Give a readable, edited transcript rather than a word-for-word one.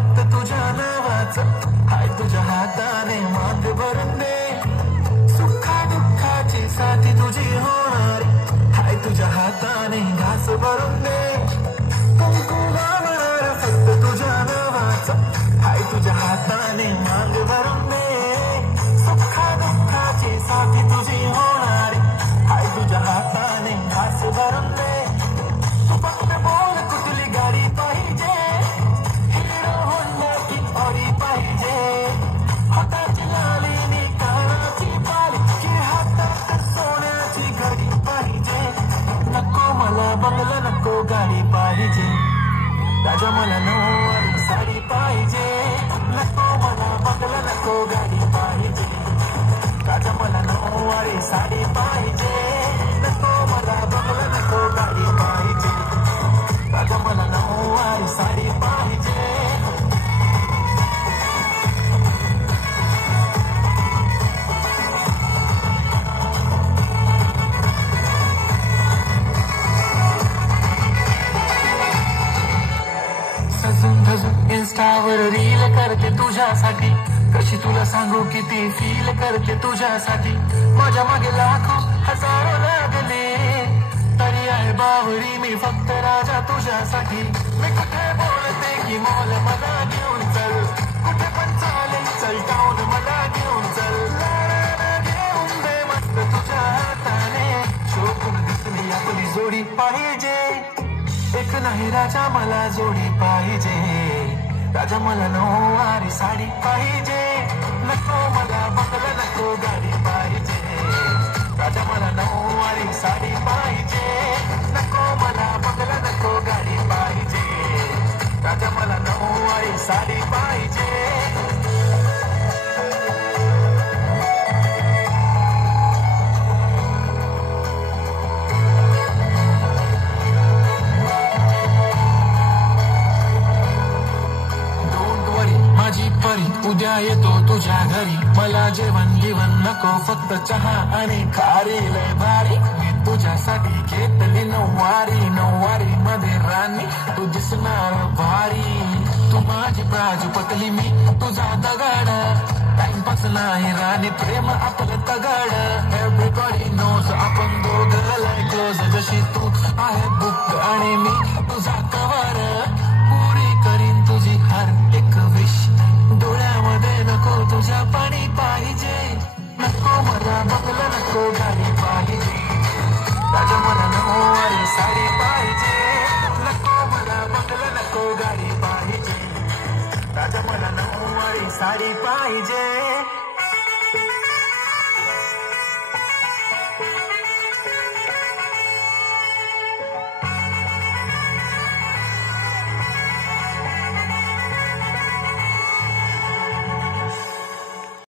फक्त तुझ्या नावाचं हाय तुझ्या हाताने मांग भरून दे सुखा दुःखाची साथी तुझी होणार हाय तुझ्या हाताने घास भरून दे कुंकू लावणार फक्त तुझ्या नावाचं हाय तुझ्या हाताने मांग भरून दे सुखा दुःखाची साथी तुझी होणार हाय तुझ्या हाताने घास भरून दे तू फक्त बोल कुठली गाडी पाहिजे हिरो होंडा की ऑडी पाहिजे हाताची लाली नी कानाची बाली की हातात सोन्याची घडी पाहिजे नको मला बंगला नको गाडी पाहिजे राजा मला नऊवारी साडी पाहिजे नको मला बंगला नको गाडी पाहिजे राजा मला नऊवारी साडी पाहिजे नको मला बंगला नको गाडी पाहिजे राजा मला नऊवारी साडी पाहिजे सजून धजून इंस्टावर रील करते तुझ्यासाठी कशी तुला सांगू किती फील करते तुझ्यासाठी माझ्या मागे लाखो हजारो लागले तरी आहे बावरी मी फक्त राजा तुझ्यासाठी मी कुठे बोलते की मॉल मला घेऊन चल कुठे पण चालेल चल टाऊन मला घेऊन चल घेऊन दे मस्त तुझ्या हाताने शोभून दिसली आपली जोडी पाहिजे एक नाही राजा मला जोडी पाहिजे राजा मला नऊवारी साडी पाहिजे नको मला बंगला नको गाडी पाहिजे राजा मला नऊवारी साडी पाहिजे नको मला बंगला नको गाडी पाहिजे राजा मला नऊवारी साडी पाहिजे उद्या येतो तुझ्या घरी मला जेवण गिवण नको फक्त चहा आणि खारी लय भारी मी तुझ्यासाठी घेतली नऊवारी मध्ये राणी तू दिसणार भारी तू माझी प्राजपतली मी तुझा दगड टाइमपास नाही राणी प्रेम आपलं तगड एव्हरीबॉडी नोज आपण दोघं लय क्लोज जशी तू आहे बुक आणि मी तुझा कवर पुरी करीन तुझी हर एक विश डोळ्यामध्ये नको तुझ्या पाणी पाहिजे नको मला बंगला नको गाडी पाहिजे राजा मला नऊवारी साडी पाहिजे नको मला बंगला नको गाडी पाहिजे राजा मला नऊवारी साडी पाहिजे